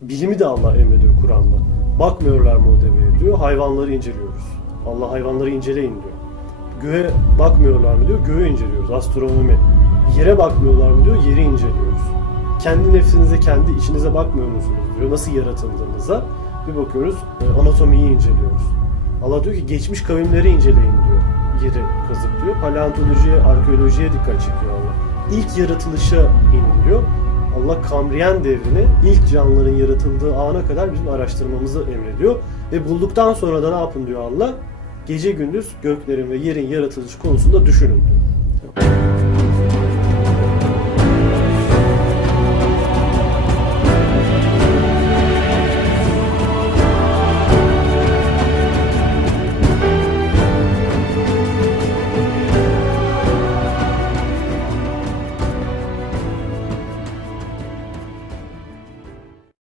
bilimi de Allah emrediyor Kur'an'da. Bakmıyorlar mı o diyor. Hayvanları inceliyoruz. Allah hayvanları inceleyin diyor. Göğe bakmıyorlar mı diyor. Göğü inceliyoruz. Astronomi. Yere bakmıyorlar mı diyor. Yeri inceliyoruz. Kendi nefsinize, kendi içinize bakmıyor musunuz diyor. Nasıl yaratıldığınıza. Bir bakıyoruz e, anatomiyi inceliyoruz. Allah diyor ki geçmiş kavimleri inceleyin diyor. Yeri kazıp diyor. Paleontolojiye, arkeolojiye dikkat çekiyor Allah. İlk yaratılışa inin diyor. Allah Kambriyen devrini ilk canlıların yaratıldığı ana kadar bizim araştırmamızı emrediyor. Ve bulduktan sonra da ne yapın diyor Allah? Gece gündüz göklerin ve yerin yaratılışı konusunda düşünün diyor.